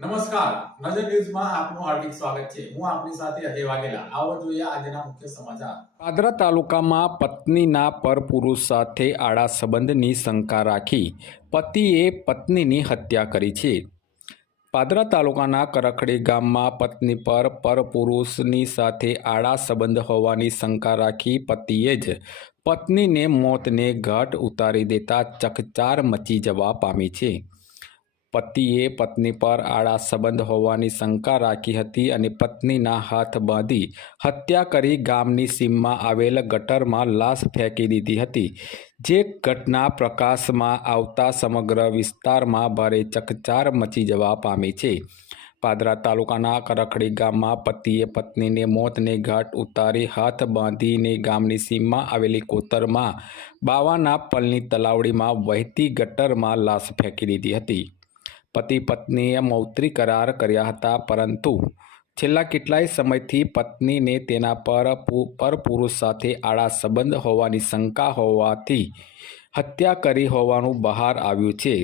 નમસ્કાર. નજર ન્યૂઝમાં આપનું હાર્દિક સ્વાગત છે. હું આપની સાથે અજય વાઘેલા. આવો જોઈએ આજના મુખ્ય સમાચાર. પાદરા તાલુકામાં પત્નીના પરપુરુષ સાથે આડા સંબંધની શંકા રાખી પતિએ પત્નીની હત્યા કરી છે. પાદરા તાલુકાના કરખડી ગામમાં પત્ની પર પરપુરુષની સાથે આડા સંબંધ હોવાની શંકા રાખી પતિએ જ પત્નીને મોતને ઘાટ ઉતારી દેતા ચકચાર મચી જવા પામી છે. પતિએ પત્ની પર આડા સંબંધ હોવાની શંકા રાખી હતી અને પત્નીના હાથ બાંધી હત્યા કરી ગામની સીમમાં આવેલ ગટરમાં લાશ ફેંકી દીધી હતી. જે ઘટના પ્રકાશમાં આવતા સમગ્ર વિસ્તારમાં ભારે ચકચાર મચી જવા પામી છે. પાદરા તાલુકાના કરખડી ગામમાં પતિએ પત્નીને મોતને ઘાટ ઉતારી હાથ બાંધીને ગામની સીમમાં આવેલી કોતરમાં બાવાના પલની તલાવડીમાં વહેતી ગટરમાં લાશ ફેંકી દીધી હતી. પતિ પત્નીએ મૌત્રી કરાર કર્યા હતા, પરંતુ છેલ્લા કેટલાય સમયથી પત્નીને તેના પર પરપુરુષ સાથે આડા સંબંધ હોવાની શંકા હોવાથી હત્યા કરી હોવાનું બહાર આવ્યું છે.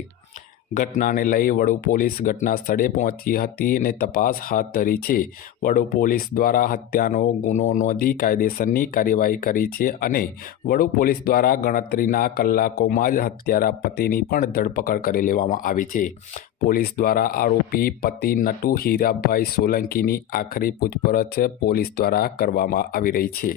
ઘટનાને લઈ વડુ પોલીસ ઘટના સ્થળે પહોંચી હતી અને તપાસ હાથ ધરી છે. વડુ પોલીસ દ્વારા હત્યાનો ગુનો નોંધી કાયદેસરની કાર્યવાહી કરી છે અને વડુ પોલીસ દ્વારા ગણતરીના કલાકોમાં જ હત્યારા પતિની પણ ધરપકડ કરી લેવામાં આવી છે. પોલીસ દ્વારા આરોપી પતિ નટુ હીરાભાઈ સોલંકીની આખરી પૂછપરછ પોલીસ દ્વારા કરવામાં આવી રહી છે.